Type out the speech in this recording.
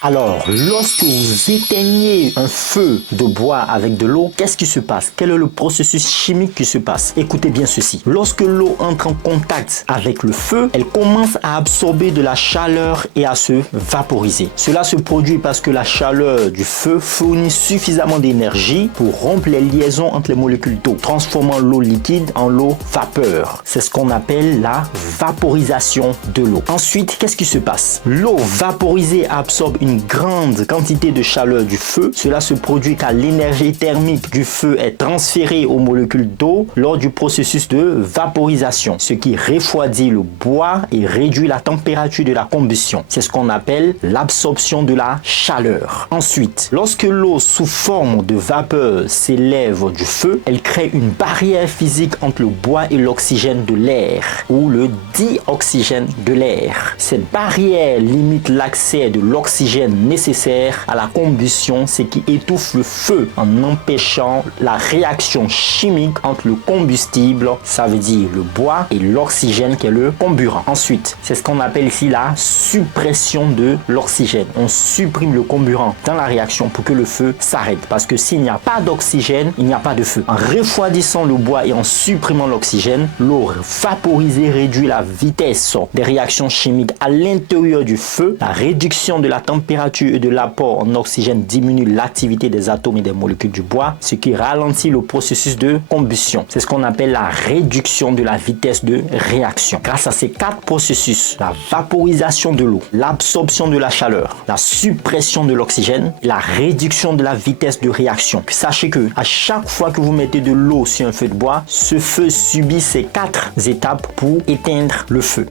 Alors, lorsque vous éteignez un feu de bois avec de l'eau, qu'est-ce qui se passe? Quel est le processus chimique qui se passe? Écoutez bien ceci. Lorsque l'eau entre en contact avec le feu, elle commence à absorber de la chaleur et à se vaporiser. Cela se produit parce que la chaleur du feu fournit suffisamment d'énergie pour rompre les liaisons entre les molécules d'eau, transformant l'eau liquide en l'eau vapeur. C'est ce qu'on appelle la vaporisation de l'eau. Ensuite, qu'est-ce qui se passe? L'eau vaporisée absorbe une grande quantité de chaleur du feu. Cela se produit car l'énergie thermique du feu est transférée aux molécules d'eau lors du processus de vaporisation, ce qui refroidit le bois et réduit la température de la combustion. C'est ce qu'on appelle l'absorption de la chaleur. Ensuite, lorsque l'eau sous forme de vapeur s'élève du feu, elle crée une barrière physique entre le bois et l'oxygène de l'air, ou le dioxygène de l'air. Cette barrière limite l'accès de l'oxygène nécessaire à la combustion, ce qui étouffe le feu en empêchant la réaction chimique entre le combustible, ça veut dire le bois, et l'oxygène qui est le comburant. Ensuite, c'est ce qu'on appelle ici la suppression de l'oxygène. On supprime le comburant dans la réaction pour que le feu s'arrête, parce que s'il n'y a pas d'oxygène, il n'y a pas de feu. En refroidissant le bois et en supprimant l'oxygène, l'eau vaporisée réduit la vitesse des réactions chimiques à l'intérieur du feu. La réduction de la température et de l'apport en oxygène diminue l'activité des atomes et des molécules du bois, ce qui ralentit le processus de combustion. C'est ce qu'on appelle la réduction de la vitesse de réaction. Grâce à ces quatre processus, la vaporisation de l'eau, l'absorption de la chaleur, la suppression de l'oxygène, la réduction de la vitesse de réaction. Puis sachez que à chaque fois que vous mettez de l'eau sur un feu de bois, ce feu subit ces quatre étapes pour éteindre le feu.